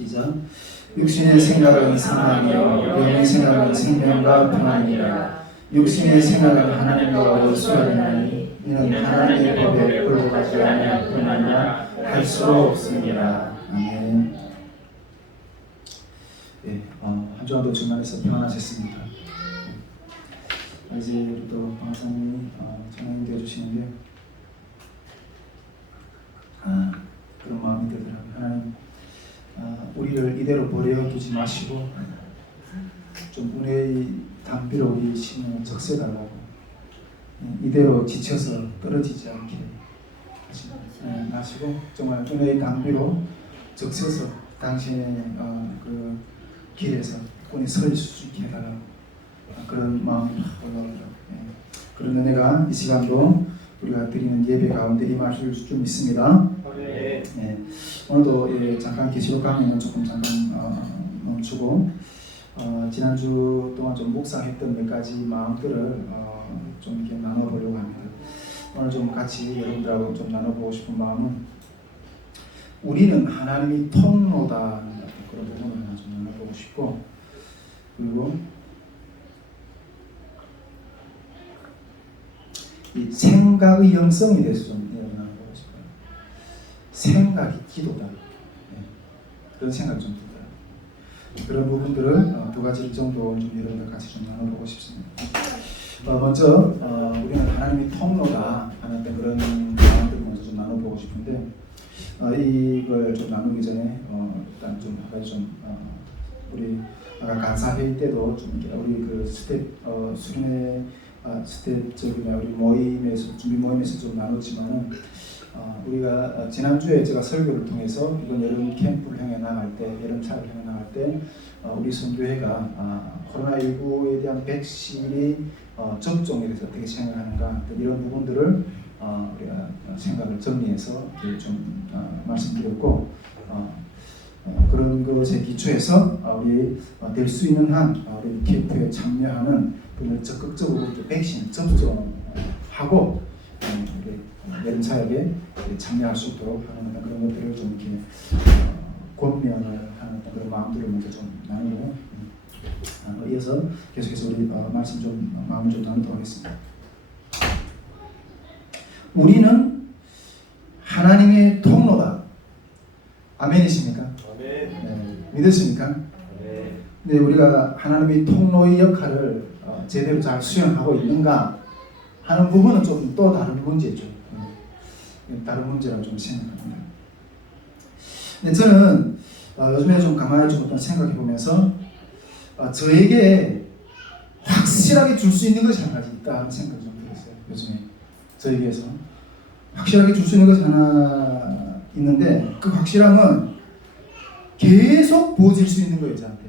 시작. 육신의 생각은 사망이요 영의 생각은 생명과 평안이라. 육신의 생각은 하나님과 원수하리나니 이는 하나님의 법에 굴복하지 아니할 뿐 아니라 할 수도 없습니다. 아멘. 네, 한 주간도 주말에서 평안하셨습니까? 이제 우리 또 방사님이 전화를 되어주시는데 그런 마음이 들더라고요. 하나님 우리를 이대로 버려두지 마시고 좀 은혜의 담비로 우리 심을 적셔달라고, 이대로 지쳐서 떨어지지 않게 하시고 정말 은혜의 담비로 적셔서 당신의 그 길에서 꾼히 설 수 있게 해달라고 그런 마음이 올라오더라고요. 그런 은혜가 이 시간도 우리가 드리는 예배 가운데 임하실 줄 믿습니다. 네. 오늘도 잠깐 계시록 강의는 조금 잠깐 멈추고 지난주 동안 좀 묵상했던 몇 가지 마음들을 좀 이렇게 나눠보려고 합니다. 오늘 좀 같이 여러분들하고 좀 나눠보고 싶은 마음은 우리는 하나님이 통로다, 그런 부분을 좀 나눠보고 싶고, 그리고 이 생각의 영성에 대해서 좀 나눠보고 싶어요. 생각이 기도다. 그런 생각이 좀 들어요. 그런 부분들을 두 가지 정도 좀 여러분들 같이 좀 나눠보고 싶습니다. 먼저 우리는 하나님의 통로다 하는 그런 마음들을 먼저 좀 나눠보고 싶은데, 이걸 좀 나누기 전에 일단 좀 한 가지 좀 우리 아까 간사회의 때도 좀 우리 그 스텝 수련회 스텝적이나 우리 모임에서 준비 모임에서 좀 나눴지만은 우리가 지난주에 제가 설교를 통해서 이번 여름 캠프를 향해 나갈 때, 여름차를 향해 나갈 때 우리 선교회가 코로나19에 대한 백신이 접종에 대해서 어떻게 생각하는가, 이런 부분들을 우리가 생각을 정리해서 좀 말씀드렸고, 그런 것에 기초해서 우리 될 수 있는 한 우리 캠프에 참여하는 분을 적극적으로 이렇게 백신 접종하고 여름 사역에 참여할 수 있도록 하는 그런 것들을 좀 이렇게 권면을 하는 그런 마음들을 먼저 좀 나누고, 이어서 계속해서 우리 말씀 좀 마음을 좀 나누도록 하겠습니다. 우리는 하나님의 통로다. 아멘이십니까? 아멘. 믿으십니까? 네, 우리가 하나님의 통로의 역할을 제대로 잘 수행하고 있는가 하는 부분은 좀 또 다른 문제죠. 다른 문제라고 좀 생각합니다. 근데 저는 요즘에 좀 가만히 좀 어떤 생각해 보면서 저에게 확실하게 줄 수 있는 것이 한 가지 있다 하는 생각이 좀 들었어요. 요즘에 저에게서 확실하게 줄 수 있는 것이 하나 있는데, 그 확실함은 계속 부어질 수 있는 거예요. 저한테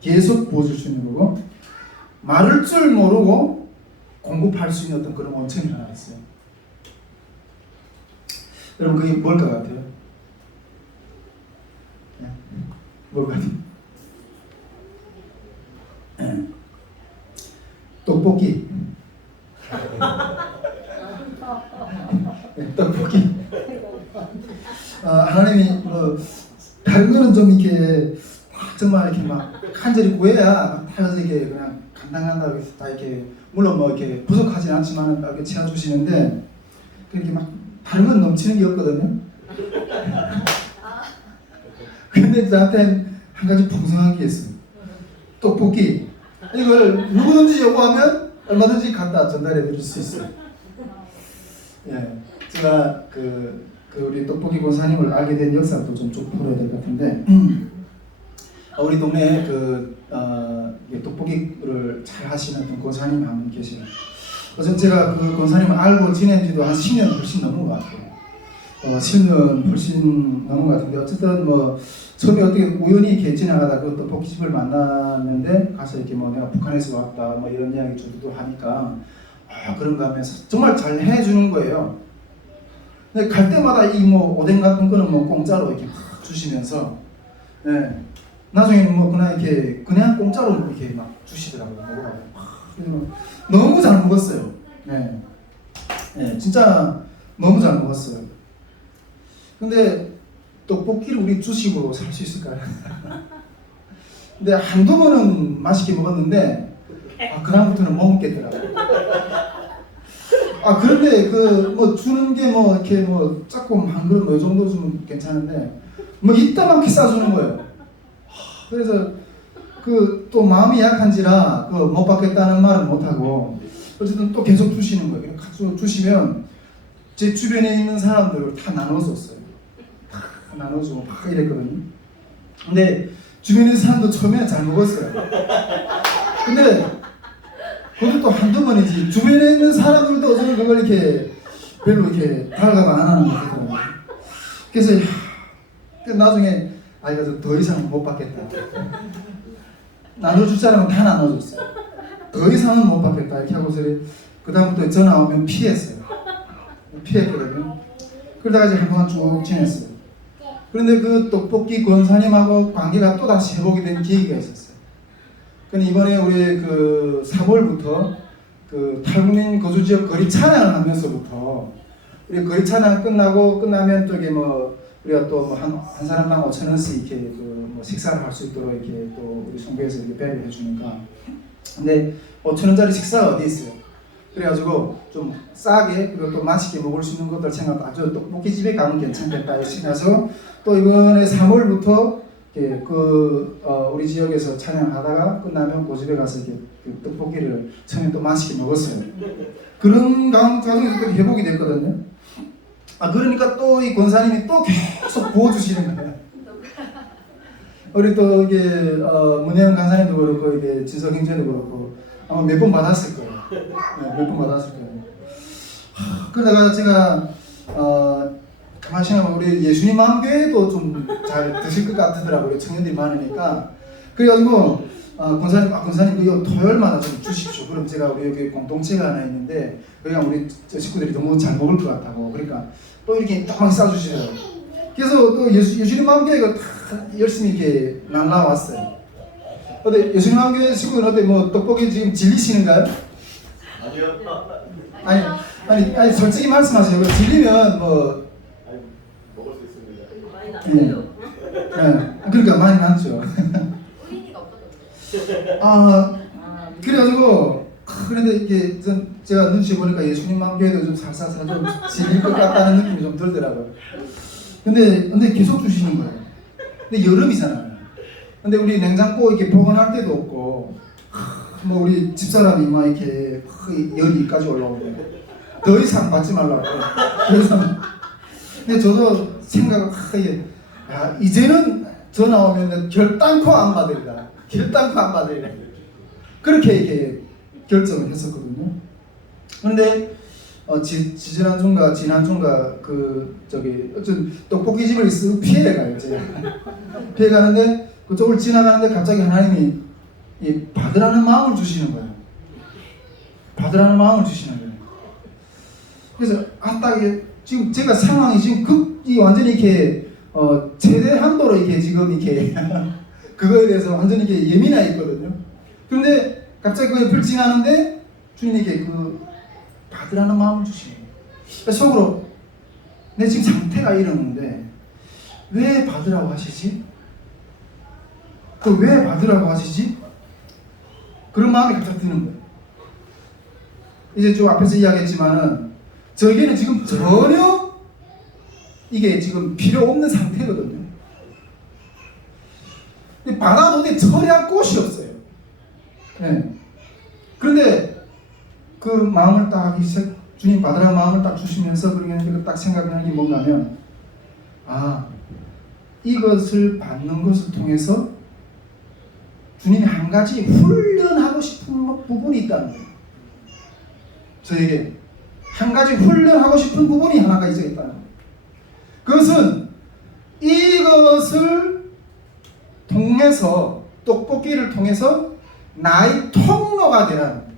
계속 부어질 수 있는 거고, 마를 줄 모르고 공급할 수 있는 어떤 그런 원천이 하나 있어요. 여러분, 그게 뭘 것 같아요? 뭘 것 같아요? 떡볶이. 떡볶이. 하나님이 다른 거는 좀 이렇게 정말 이렇게 막 간절히 구해야 다 이렇게 그냥 간당간당 다 이렇게, 물론 뭐 이렇게 부족하진 않지만 이렇게 채워주시는데, 그렇게 막 다른 건 넘치는 게 없거든요. 근데 저한테는 한 가지 풍성한 게 있어요. 떡볶이. 이걸 누구든지 요구하면 얼마든지 갖다 전달해 드릴 수 있어요. 제가 그 우리 떡볶이 권사님을 알게 된 역사도 좀 풀어야 될 것 같은데, 우리 동네에 떡볶이를 잘 하시는 어떤 권사님 한 분 계세요. 그래서 제가 그 권사님을 알고 지낸 지도 한 10년 훨씬 넘은 것 같아요. 10년 훨씬 넘은 것 같은데, 어쨌든 뭐 처음에 어떻게 우연히 이렇게 지나가다 그 떡볶이집을 만났는데, 가서 이렇게 뭐 내가 북한에서 왔다 뭐 이런 이야기 저도 하니까 그런가 하면서 정말 잘 해주는 거예요. 근데 갈 때마다 이 뭐 오뎅 같은 거는 뭐 공짜로 이렇게 막 주시면서, 나중에는 뭐 그냥 공짜로 이렇게 막 주시더라고요. 먹어봐요. 그래서 너무 잘 먹었어요. 진짜 너무 잘 먹었어요. 근데 떡볶이를 우리 주식으로 살 수 있을까요? 근데 한두 번은 맛있게 먹었는데 그다음부터는 못 먹겠더라고요. 그런데 그 뭐 주는 게 뭐 이렇게 뭐 조금 한 그릇 뭐 정도 주면 괜찮은데 뭐 이따만큼 싸주는 거예요. 그래서 그 또 마음이 약한지라 그 못 받겠다는 말은 못 하고 어쨌든 또 계속 주시는 거예요. 계속 주시면 제 주변에 있는 사람들을 다 나눠줬어요. 다 나눠주고 막 이랬거든요. 근데 주변에 있는 사람도 처음에는 잘 먹었어요. 근데 그것도 한두 번이지 주변에 있는 사람들도 어쩌면 그걸 이렇게 별로 이렇게 다가가 안 하는 거거든요. 그래서 나중에 이거 더 이상은 못 받겠다. 나눠줄 사람은 다 나눠줬어요. 더 이상은 못 받겠다 이렇게 하고서 그 다음부터 전화 오면 피했어요. 피했거든요. 그러다가 이제 한동안 쭉 지냈어요. 그런데 그 떡볶이 권사님하고 관계가 또다시 회복이 된 계기가 있었어요. 근데 이번에 우리 그 3월부터 그 탈북민 거주 지역 거리 찬양을 하면서부터 우리 거리 찬양 끝나면 저기 뭐 우리가 또 한 사람당 5,000원씩 이렇게 그 뭐 식사를 할 수 있도록 이렇게 또 우리 송교에서 이렇게 배려해 주니까. 근데 5,000원짜리 식사가 어디 있어요? 그래가지고 좀 싸게 그리고 또 맛있게 먹을 수 있는 것들 생각 아주 떡볶이집에 가면 괜찮겠다 싶어서 또 이번에 3월부터 우리 지역에서 찬양하다가 끝나면 그 집에 가서 이렇게 그 떡볶이를 처음에 또 맛있게 먹었어요. 그런 과정에서 또 회복이 됐거든요. 그러니까 또 이 권사님이 또 계속 부어주시는 거예요. 우리 또 이게 문혜영 간사님도 그렇고 이게 진석행제도 그렇고 아마 몇 번 받았을 거예요. 몇 번 받았을 거예요. 그러다가 제가 가만히 생각하면 우리 예수님 마음교회도 좀 잘 드실 것 같더라고요. 청년들이 많으니까. 그래가지고 권사님 이거 토요일마다 좀 주십시오. 그럼 제가 우리 여기 공동체가 하나 있는데 그냥 우리 식구들이 너무 잘 먹을 것 같다고. 그러니까 또 이렇게 딱 싸주시더라고요. 그래서 또 예수님 마음교회가 다 열심히 이렇게 날라왔어요. 근데 예수님 마음교회 친구는 어때? 뭐 떡볶이 지금 질리시는가요? 아니요. 아니 솔직히 말씀하세요. 질리면 뭐 먹을 수 있습니다. 많이 남겨요. 그러니까 많이 남죠. 의미가 없어졌어요. 그래가지고 그런데 이게 제가 눈치 보니까 예수님 마음교회도 좀 살살살 좀 질릴 것 같다는 느낌이 좀 들더라고요. 근데 계속 주시는 거예요. 근데 여름이잖아요. 근데 우리 냉장고 이렇게 보관할 데도 없고 뭐 우리 집사람이 막 이렇게 열이까지 올라오고 더 이상 받지 말라고. 그래서 근데 저도 생각을 이제는 전화 오면 결단코 안 받으리라. 결단코 안 받으리라. 그렇게 이렇게 결정을 했었거든요. 그런데 지난주인가 어쩐 떡볶이집을 쓱 피해 가요. 제가 피해 가는데 그쪽을 지나가는데 갑자기 하나님이 받으라는 마음을 주시는 거예요. 받으라는 마음을 주시는 거예요. 그래서 지금 제가 상황이 지금 완전히 이렇게 최대 한도로 이렇게 지금 이렇게 그거에 대해서 완전히 이렇게 예민해 있거든요. 그런데 갑자기 그 옆을 지나는데 주님에게 받으라는 마음을 주시는 거예요. 속으로 내 지금 상태가 이러는데 왜 받으라고 하시지? 왜 받으라고 하시지? 그런 마음이 갑자기 드는 거예요. 이제 좀 앞에서 이야기했지만은 저에게는 지금 전혀 이게 지금 필요 없는 상태거든요. 받아도 처리할 곳이 없어요. 네. 그런데 그 마음을 딱 주님 받으라 마음을 딱 주시면서 그러면 딱 생각하는 게 뭔가 하면 이것을 받는 것을 통해서 주님이 한 가지 훈련하고 싶은 부분이 있다는 거예요. 저에게 한 가지 훈련하고 싶은 부분이 하나가 있다는 거예요. 그것은 이것을 통해서 떡볶이를 통해서 나의 통로가 되라는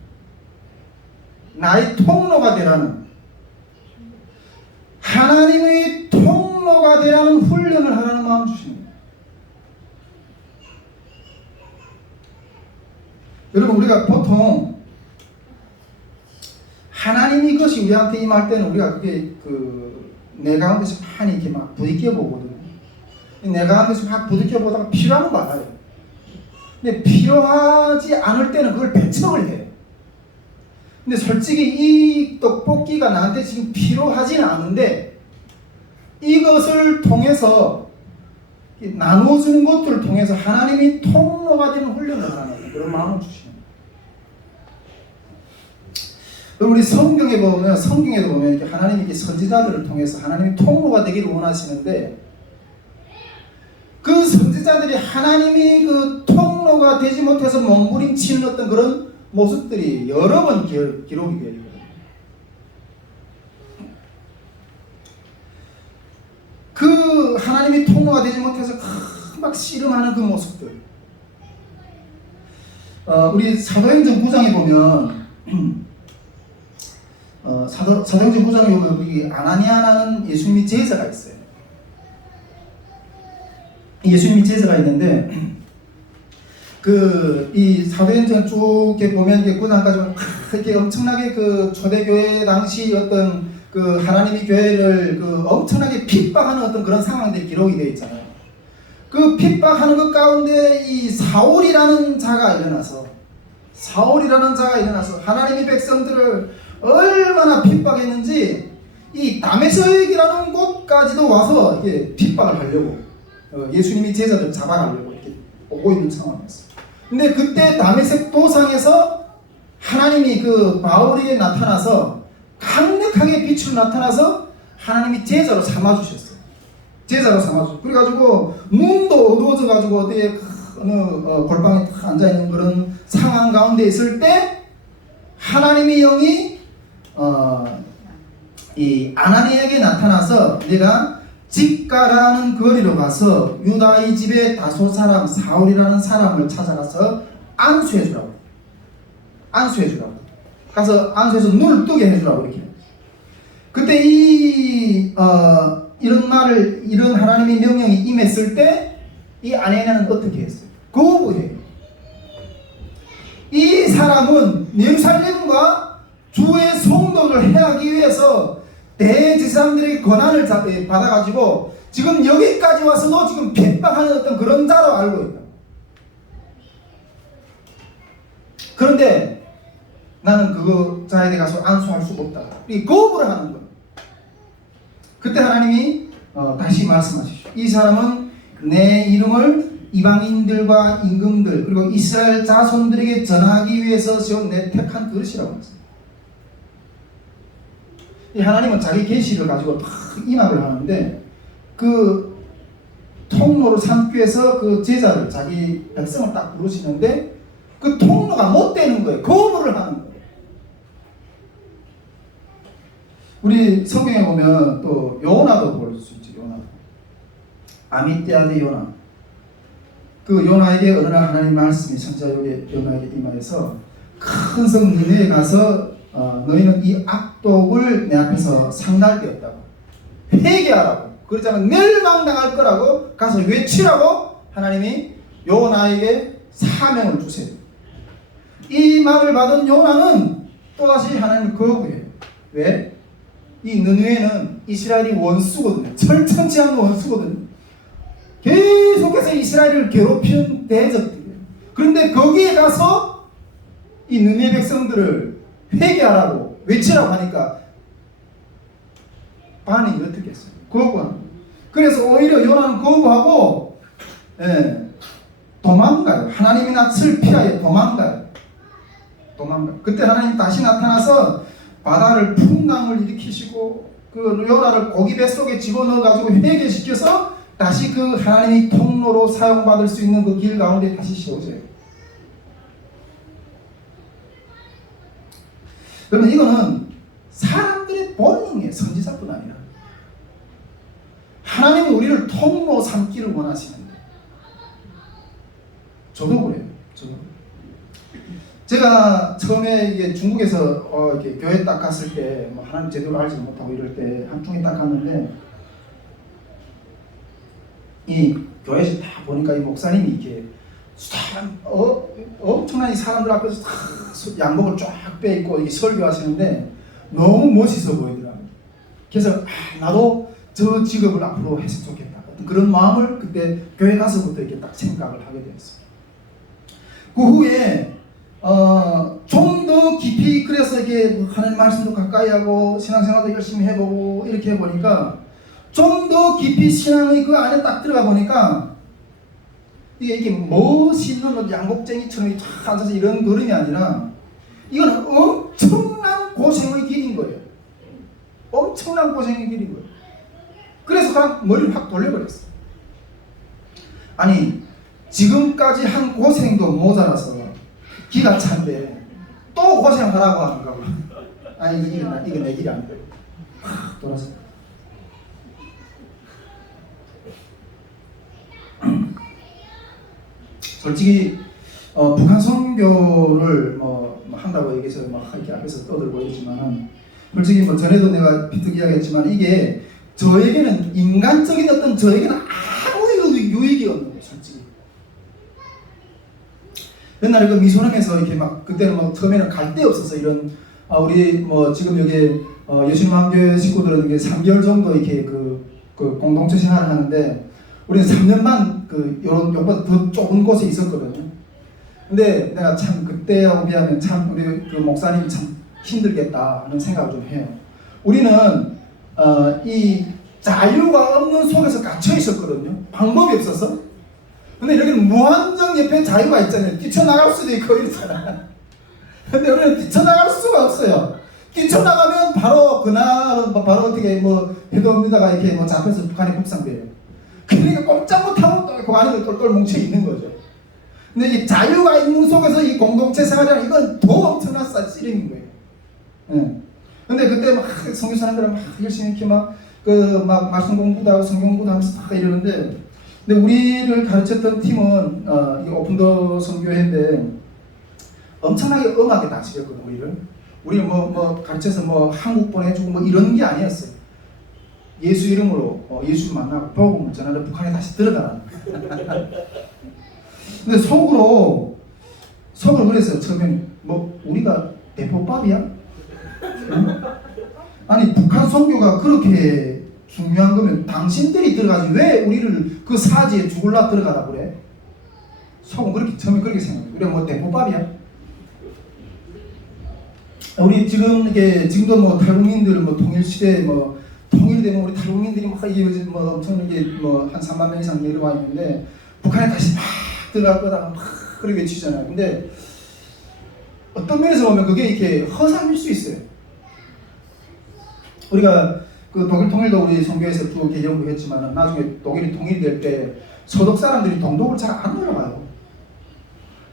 하나님의 통로가 되라는 훈련을 하라는 마음 주시는 거예요. 여러분 우리가 보통 하나님이 이것이 우리한테 임할 때는 우리가 그게 내 가운데서 많이 이렇게 막 부딪혀 보거든요. 내가 하면서 막 부딪혀 보다가 필요하면 막아요. 근데 필요하지 않을 때는 그걸 배척을 해요. 근데 솔직히 이 떡볶이가 나한테 지금 필요하지는 않은데 이것을 통해서 나눠주는 것들을 통해서 하나님이 통로가 되는 훈련을 하는 그런 마음을 주시는 거예요. 우리 성경에도 보면 이렇게 하나님이 선지자들을 통해서 하나님이 통로가 되기를 원하시는데 그 선지자들이 하나님이 그 통로가 되지 못해서 몸부림치는 어떤 그런 모습들이 여러 번 기록이 되어 있거든요. 그 하나님이 통로가 되지 못해서 막 씨름하는 그 모습들. 우리 사도행전 9장에 보면 사도행전 9장에 보면 우리 아나니아라는 예수님의 제자가 있어요. 예수님이 제자가 있는데 이 사도행전 쭉 이렇게 보면 이게 9장까지 보면 이렇게 엄청나게 그 초대교회 당시 어떤 그 하나님의 교회를 그 엄청나게 핍박하는 어떤 그런 상황들이 기록이 되어 있잖아요. 그 핍박하는 것 가운데 이 사울이라는 자가 일어나서 하나님의 백성들을 얼마나 핍박했는지 이 다메섹이라는 곳까지도 와서 이게 핍박을 하려고 예수님이 제자들 잡아가려고 이렇게 오고 있는 상황이었어요. 근데 그때 다메섹 도상에서 하나님이 그 바울에게 나타나서 강력하게 빛으로 나타나서 하나님이 제자로 삼아주셨어요. 그래가지고 눈도 어두워져가지고 어디에 어느 골방에 딱 앉아있는 그런 상황 가운데 있을 때 하나님의 영이 이 아나니에게 나타나서 내가 집가라는 거리로 가서 유다의 집에 다소 사람 사울이라는 사람을 찾아가서 안수해주라고. 가서 안수해서 눈을 뜨게 해주라고 이렇게. 그때 이런 하나님의 명령이 임했을 때 이 아내는 어떻게 했어요? 거부해요. 이 사람은 예루살렘과 주의 성도를 해하기 위해서 대제사장들의 권한을 받아가지고 지금 여기까지 와서도 지금 핍박하는 어떤 그런 자로 알고 있다. 그런데 나는 그 자에게 가서 안수할 수가 없다. 이 거부를 하는 거예요. 그때 하나님이 다시 말씀하시죠. 이 사람은 내 이름을 이방인들과 임금들 그리고 이스라엘 자손들에게 전하기 위해서 세운 내 택한 그릇이라고 했습니다. 이 하나님은 자기 계시를 가지고 딱 임합을 하는데 그 통로를 삼기 위해서 그 제자를 자기 백성을 딱 부르시는데 그 통로가 못 되는 거예요. 거부를 하는 거예요. 우리 성경에 보면 또 요나도 볼 수 있죠. 요나도 아미떼아의 요나. 그 요나에게 어느 날 하나님 말씀이 선지자에게 요나에게 임하여서 큰 성 니느웨에 가서 너희는 이 악독을 내 앞에서 상달되었다고 회개하라고 그러자면 멸망당할 거라고 가서 외치라고 하나님이 요나에게 사명을 주세요. 이 말을 받은 요나는 또다시 하나님을 거부해요. 왜? 이 느느웨는 이스라엘이 원수거든요. 철천치 않은 원수거든요. 계속해서 이스라엘을 괴롭히는 대적들이에요. 그런데 거기에 가서 이 느느웨 백성들을 회개하라고 외치라고 하니까 반응이 어떻게 했어요? 거부하는 거예요. 그래서 오히려 요나는 거부하고 도망가요. 하나님의 낯을 피하여 도망가요. 그때 하나님 다시 나타나서 바다를 풍랑을 일으키시고 그 요나를 고기 뱃속에 집어넣어 가지고 회개시켜서 다시 그 하나님의 통로로 사용받을 수 있는 그 길 가운데 다시 세우세요. 그러면 이거는 사람들의 본능이에요. 선지자뿐 아니라 하나님은 우리를 통로 삼기를 원하시는데 저도 그래요. 제가 처음에 이게 중국에서 이렇게 교회 딱 갔을 때 뭐 하나님 제대로 알지 못하고 이럴 때 한중에 딱 갔는데 이 교회에서 딱 보니까 이 목사님이 이렇게 엄청난 이 사람들 앞에서 다 양복을 쫙 빼입고 이렇게 설교하시는데 너무 멋있어 보이더라고요. 그래서 나도 저 직업을 앞으로 했으면 좋겠다. 그런 마음을 그때 교회 가서부터 이렇게 딱 생각을 하게 되었어요. 그 후에 좀 더 깊이 그래서 이게 하나님 말씀도 가까이 하고 신앙생활도 열심히 해보고 이렇게 해보니까 좀 더 깊이 신앙의 그 안에 딱 들어가 보니까 이게 멋있는 양복쟁이처럼 탁 앉아서 이런 걸음이 아니라 이건 엄청난 고생의 길인 거예요. 엄청난 고생의 길인 거예요. 그래서 그냥 머리를 확 돌려버렸어. 아니 지금까지 한 고생도 모자라서 기가 찬데 또 고생하라고 하는가 봐. 아니 이게 내 길이 아니다. 확 돌아서 솔직히 북한 선교를 한다고 얘기해서 막 이렇게 앞에서 떠들고 있지만은 솔직히 전에도 내가 비슷하게 이야기했지만 이게 저에게는 인간적인 어떤 저에게는 아무 유익이 없는 거예요. 솔직히 옛날에 그 미소남에서 이렇게 막 그때는 처음에는 갈 데 없어서 이런 우리 지금 여기 예수님한교회 식구들은 이게 3개월 정도 이렇게 그 공동체 생활을 하는데 우리는 3년 반 요것보다 더 좁은 곳에 있었거든요. 근데 내가 참 그때하고 비하면 참 우리 그 목사님 참 힘들겠다 하는 생각을 좀 해요. 우리는 이 자유가 없는 속에서 갇혀 있었거든요. 방법이 없어서. 근데 여기는 무한정 옆에 자유가 있잖아요. 뛰쳐나갈 수도 있고 이렇잖아. 근데 우리는 뛰쳐나갈 수가 없어요. 뛰쳐나가면 바로 그날 바로 어떻게 해도입니다가 이렇게 잡혀서 북한에 국상돼요. 그러니까 꼼짝 못하고 또 그 안에 똘똘 뭉쳐 있는 거죠. 근데 이 자유가 있는 속에서 이 공동체 생활이란 이건 더 엄청난 싸지름인 거예요. 예. 근데 그때 막 선교사님들은 막 열심히 이렇게 막 말씀 공부도 하고 성경 공부도 하면서 다 이러는데, 근데 우리를 가르쳤던 팀은 이 오픈더 선교회인데 엄청나게 엄하게 다스렸거든 우리를 가르쳐서 한국 보내주고 이런 게 아니었어요. 예수 이름으로 예수 만나고 복음을 전하러 북한에 다시 들어가라. 근데 속으로 그랬어요. 처음엔 우리가 대포밥이야? 응? 아니 북한 선교가 그렇게 중요한 거면 당신들이 들어가지 왜 우리를 그 사지에 죽을라 들어가라 그래? 속은 처음에 그렇게 생각해요. 우리가 대포밥이야? 우리 지금도 탈북민들 통일시대 통일되면 우리 탈북민들이 엄청 한 3만 명 이상 내려와 있는데 북한에 다시 막 들어갈 거다 막 그렇게 외치잖아요. 근데 어떤 면에서 보면 그게 이렇게 허상일 수 있어요. 우리가 그 독일 통일도 우리 선교에서 쭉 연구했지만 나중에 독일이 통일될 때 서독 사람들이 동독을 잘 안 올라가요.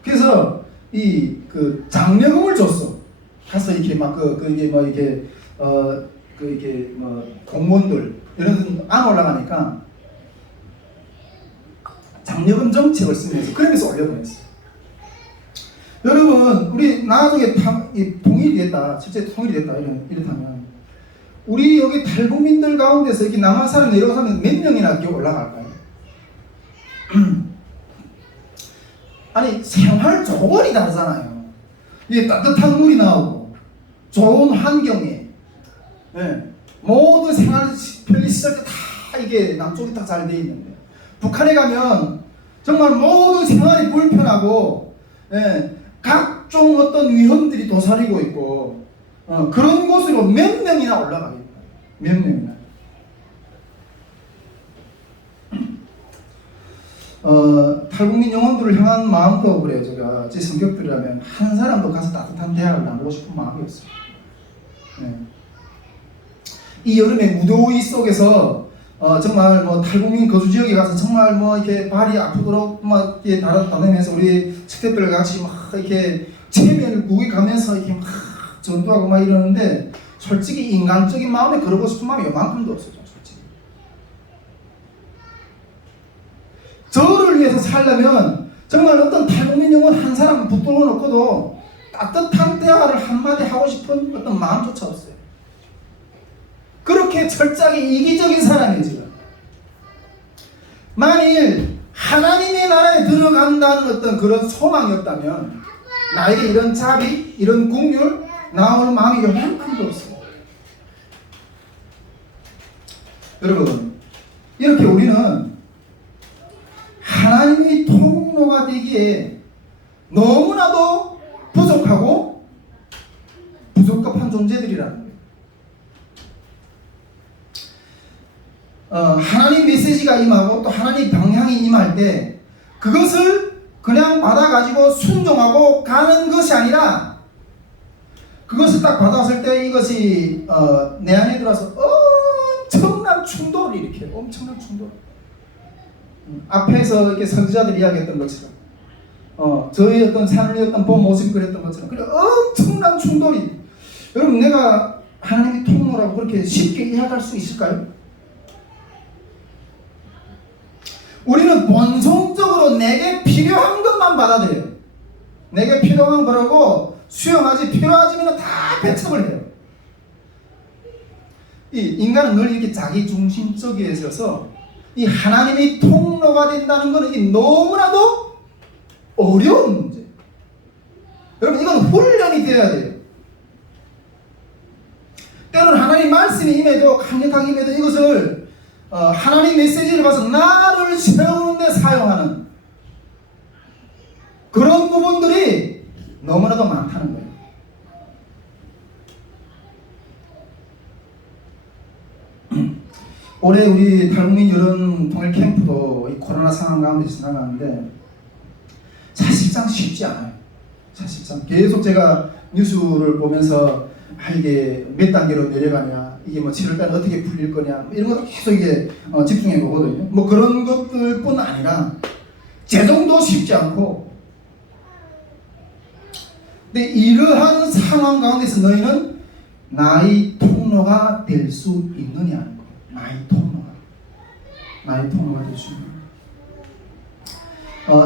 그래서 장려금을 줬어. 가서 이렇게 공무원들 이런 안 올라가니까 장려금 정책을 쓰면서 그러면서 올려보냈어요. 여러분 우리 나중에 통일이 됐다, 실제 통일이 됐다 이렇다면 우리 여기 탈북민들 가운데서 이렇게 남한 사람 내려온 사람 몇 명이나 이렇게 올라갈까요? 아니 생활 조건이 다르잖아요. 이게 따뜻한 물이 나오고 좋은 환경에 모든 생활 편리시설 다 이게 남쪽이 다 잘 돼 있는데 북한에 가면 정말 모든 생활이 불편하고 각종 어떤 위험들이 도사리고 있고 그런 곳으로 몇 명이나 올라가겠다. 몇 명이나. 탈북민 영혼들을 향한 마음도 그래요. 제가 제 성격들이라면 한 사람도 가서 따뜻한 대화를 나누고 싶은 마음이 없어요. 이 여름에 무더위 속에서 정말 탈북민 거주 지역에 가서 정말 이렇게 발이 아프도록 막 이렇게 다니면서 우리 스태프들 같이 막 이렇게 체면을 구겨 가면서 이렇게 막 전도하고 막 이러는데 솔직히 인간적인 마음에 그러고 싶은 마음이 요만큼도 없어요. 솔직히 저를 위해서 살려면 정말 어떤 탈북민 영혼 한 사람 붙들어 놓고도 따뜻한 대화를 한마디 하고 싶은 어떤 마음조차 없어요. 그렇게 철저하게 이기적인 사람이에요. 지금 만일 하나님의 나라에 들어간다는 어떤 그런 소망이 없다면 나에게 이런 자비, 이런 국률 나올 마음이 요만큼도 없어요. 여러분 이렇게 우리는 통로가 되기에 너무나도 부족하고 부적합한 존재들이라는 거예요. 하나님 메시지가 임하고 또 하나님 방향이 임할 때 그것을 그냥 받아가지고 순종하고 가는 것이 아니라 그것을 딱 받았을 때 이것이 내 안에 들어와서 엄청난 충돌을 일으켜요. 엄청난 충돌. 앞에서 이렇게 선지자들이 이야기했던 것처럼 저의 어떤 삶의 어떤 본 모습이 그랬던 것처럼 그래 엄청난 충돌이. 여러분 내가 하나님의 통로라고 그렇게 쉽게 이해할 수 있을까요? 우리는 본성적으로 내게 필요한 것만 받아들여요. 내게 필요한 거라고 수용하지 필요하지면 다 배척을 해요. 이 인간은 늘 이렇게 자기중심적에 있어서 이 하나님의 통로가 된다는 것은 이게 너무나도 어려운 문제. 여러분 이건 훈련이 되어야 돼요. 때로는 하나님 말씀이 임해도 강력하게 임해도 이것을 하나님 메시지를 봐서 나를 세우는 데 사용하는 그런 부분들이 너무나도 많다는 거예요. 올해 우리 탈북민 여름 통일 캠프도 이 코로나 상황 가운데 지나가는데 사실상 쉽지 않아요. 사실상 계속 제가 뉴스를 보면서 이게 몇 단계로 내려가냐, 이게 뭐 7월달에 어떻게 풀릴 거냐, 이런 것도 계속 이게 집중해 보거든요. 뭐 그런 것들뿐 아니라 재정도 쉽지 않고. 근데 이러한 상황 가운데서 너희는 나의 통로가 될 수 있느냐는 거예요. 나의 통로가 될 수 있느냐.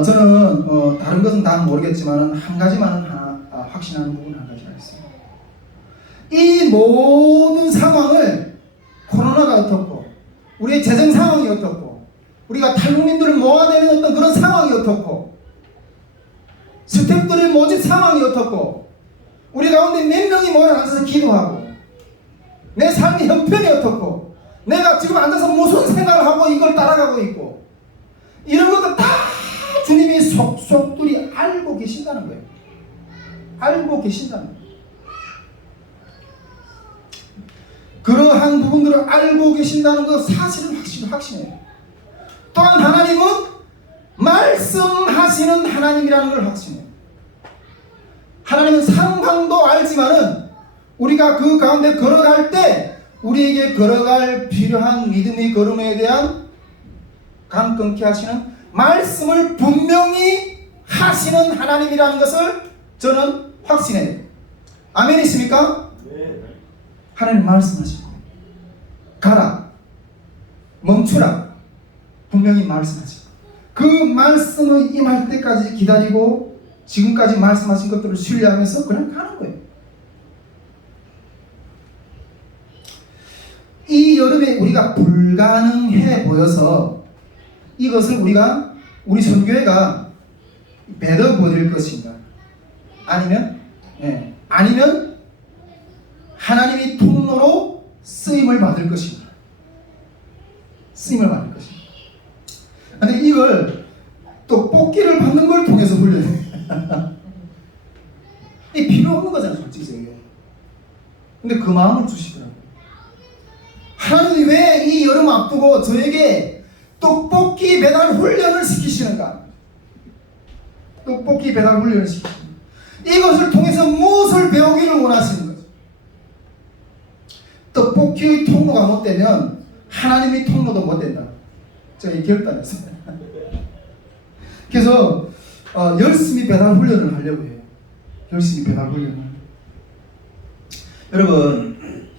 저는 다른 것은 다 모르겠지만 한 가지만은 확신하는 부분 한 가지가 있어요. 이 모든 상황을 코로나가 어떻고 우리의 재정 상황이 어떻고 우리가 탈북민들을 모아내는 어떤 그런 상황이 어떻고 스태프들의 모집 상황이 어떻고 우리 가운데 몇 명이 모여 앉아서 기도하고 내 삶의 형편이 어떻고 내가 지금 앉아서 무슨 생각을 하고 이걸 따라가고 있고 이런 것들 다 주님이 속속들이 알고 계신다는 거예요. 알고 계신다는 거예요. 그러한 부분들을 알고 계신다는 것 사실은 확신해요. 또한 하나님은 말씀하시는 하나님이라는 걸 확신해요. 하나님은 상황도 알지만은 우리가 그 가운데 걸어갈 때 우리에게 걸어갈 필요한 믿음의 걸음에 대한 강건케 하시는 말씀을 분명히 하시는 하나님이라는 것을 저는 확신해요. 아멘이십니까? 네. 하나님 말씀하시고 가라 멈추라 분명히 말씀하시고 그 말씀을 임할 때까지 기다리고 지금까지 말씀하신 것들을 신뢰하면서 그냥 가는 거예요. 이 여름에 우리가 불가능해 보여서 이것을 우리 선교회가 배워버릴 것인가 아니면 하나님이 통로로 쓰임을 받을 것인가. 근데 이걸 또 뽑기를 받는 걸 통해서 훈련해. 이 필요 없는 거잖아, 솔직히. 근데 그 마음을 주시더라고요. 하나님이 왜 이 여름 앞두고 저에게 떡볶이 배달 훈련을 시키시는가? 떡볶이 배달 훈련을 시키시는가? 이것을 통해서 무엇을 배우기를 원하시는 거죠? 떡볶이의 통로가 못 되면 하나님의 통로도 못 된다. 제가 이 결단했어요. 그래서 열심히 배달 훈련을 하려고 해요. 열심히 배달 훈련을. 여러분,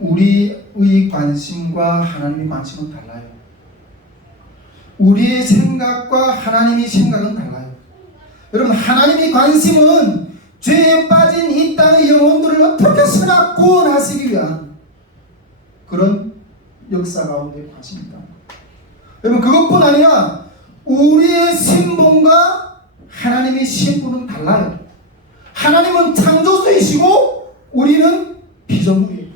우리의 관심과 하나님의 관심은 달라요. 우리의 생각과 하나님의 생각은 달라요. 여러분, 하나님의 관심은 죄에 빠진 이 땅의 영혼들을 어떻게 살아 구원하시기 위한 그런 역사 가운데 관심입니다. 여러분, 그것뿐 아니라 우리의 신분과 하나님의 신분은 달라요. 하나님은 창조주이시고 우리는 피조물이에요.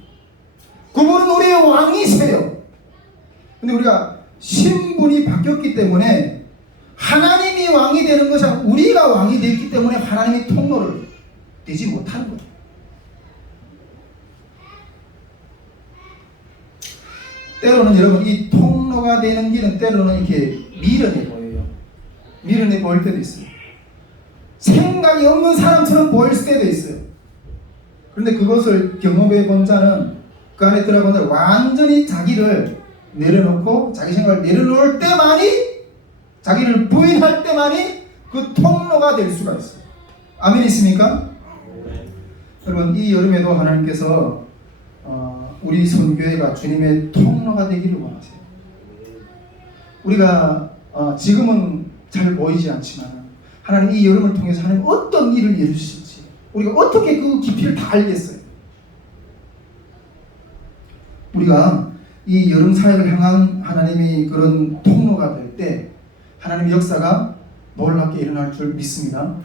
그분은 우리의 왕이세요. 근데 우리가 신분이 바뀌었기 때문에 하나님이 왕이 우리가 왕이 되었기 때문에 하나님이 통로를 되지 못하는 거예요. 때로는 여러분 이 통로가 되는 길은 때로는 이렇게 미련해 보여요. 미련해 보일 때도 있어요. 생각이 없는 사람처럼 보일 때도 있어요. 그런데 그것을 경험해 본 자는 그 안에 들어간 자는 완전히 자기를 내려놓고 자기 생각을 내려놓을 때만이, 자기를 부인할 때만이 그 통로가 될 수가 있어요. 아멘 있습니까? 여러분 이 여름에도 하나님께서 우리 선교회가 주님의 통로가 되기를 원하세요. 우리가 지금은 잘 보이지 않지만 하나님 이 여름을 통해서 하나님 어떤 일을 이루실지 우리가 어떻게 그 깊이를 다 알겠어요. 우리가 이 여름 사역을 향한 하나님이 그런 통로가 될 때 하나님의 역사가 놀랍게 일어날 줄 믿습니다.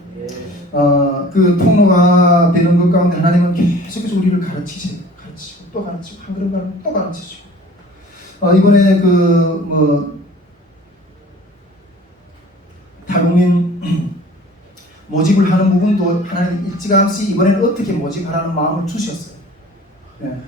그 통로가 되는 것 가운데 하나님은 계속해서 우리를 가르치세요. 가르치시고 또 가르치고 한 걸음 가르치고 또 가르치시고 이번에 탈북민 모집을 하는 부분도 하나님 일찌감치 이번에는 어떻게 모집하라는 마음을 주셨어요. 네.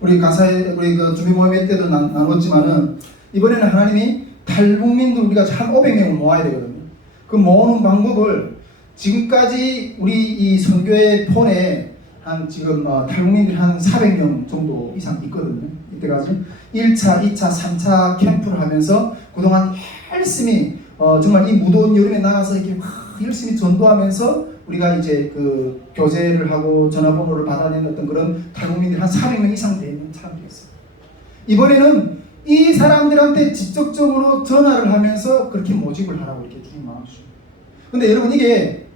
우리 가사에 우리 그 준비 모임 때도 나눴지만은 이번에는 하나님이 탈북민들 우리가 한 500명을 모아야 되거든요. 그 모으는 방법을 지금까지 우리 이 선교회 폰에 한 지금 탈북민들이 한 400명 정도 이상 있거든요. 이때까지 1차, 2차, 3차 캠프를 하면서 그동안 열심히 정말 이 무더운 여름에 나가서 이렇게 열심히 전도하면서 우리가 이제 그 교제를 하고 전화번호를 받아내는 어떤 그런 탈북민들이 한 400명 이상 되는 사람들이 있어요. 이번에는 이 사람들한테 직접적으로 전화를 하면서 그렇게 모집을 하라고 이렇게 주님 마음 주십니다. 근데 여러분 이게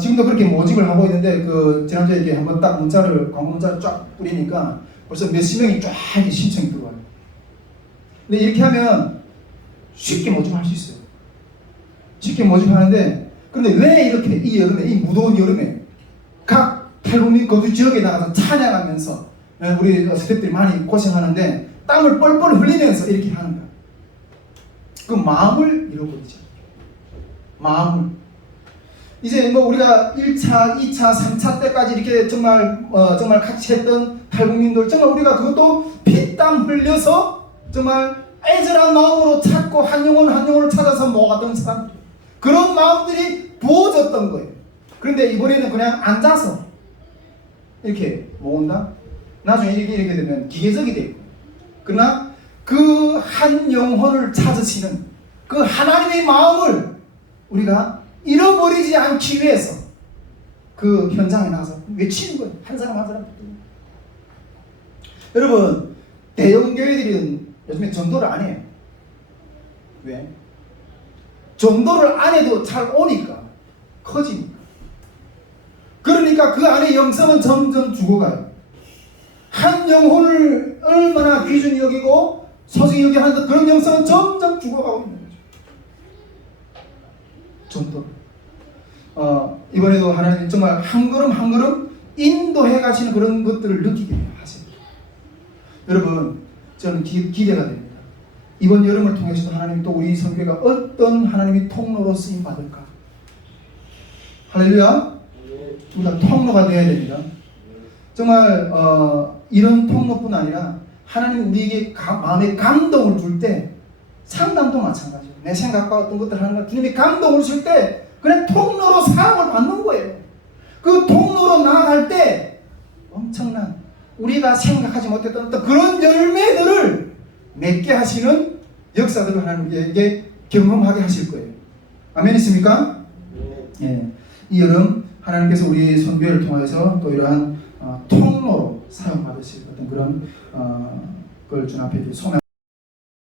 지금도 그렇게 모집을 하고 있는데 그 지난주에 이렇게 한번 딱 광고 문자를 쫙 뿌리니까 벌써 몇십 명이 쫙 이렇게 신청이 들어와요. 근데 이렇게 하면 쉽게 모집할 수 있어요. 쉽게 모집하는데 그런데 왜 이렇게 이 여름에 이 무더운 여름에 각 탈북민 거주 지역에 나가서 찬양하면서 우리 스태프들이 많이 고생하는데 땀을 뻘뻘 흘리면서 이렇게 하는 거야. 그 마음을 잃어버리죠. 마음을. 이제 우리가 1차, 2차, 3차 때까지 이렇게 정말 같이 했던 탈북민들 정말 우리가 그것도 피땀 흘려서 정말 애절한 마음으로 찾고 한 영혼을 찾아서 모았던 사람들. 그런 마음들이 부어졌던 거예요. 그런데 이번에는 그냥 앉아서 이렇게 모은다? 나중에 이렇게 되면 기계적이 되고 그러나 그 한 영혼을 찾으시는 그 하나님의 마음을 우리가 잃어버리지 않기 위해서 그 현장에 나가서 외치는 거예요. 한 사람 한 사람. 여러분 대형 교회들은 요즘에 전도를 안 해요. 왜? 전도를 안 해도 잘 오니까 커지니까. 그러니까 그 안에 영성은 점점 죽어가요. 한 영혼을 얼마나 귀중히 여기고 소중히 여기하는 그런 영성은 점점 죽어가고 있는 거죠. 전도. 이번에도 하나님 정말 한 걸음 한 걸음 인도해 가시는 그런 것들을 느끼게 하십니다. 여러분 저는 기대가 됩니다. 이번 여름을 통해서도 하나님 또 우리 선교가 어떤 하나님이 통로로 쓰임 받을까? 할렐루야. 우리가 통로가 되어야 됩니다. 정말 이런 통로뿐 아니라 하나님 우리에게 마음에 감동을 줄 때 상담도 마찬가지예요. 내 생각과 어떤 것들 하는 걸 주님이 감동을 줄 때 그냥 통로로 사랑을 받는 거예요. 그 통로로 나아갈 때 엄청난 우리가 생각하지 못했던 어떤 그런 열매들을 맺게 하시는 역사들을 하나님께 경험하게 하실 거예요. 아멘 있습니까? 예. 이 여름 하나님께서 우리 선교회를 통해서 또 이러한 통로로 사용받으실 어떤 그런 걸 주 앞에 소망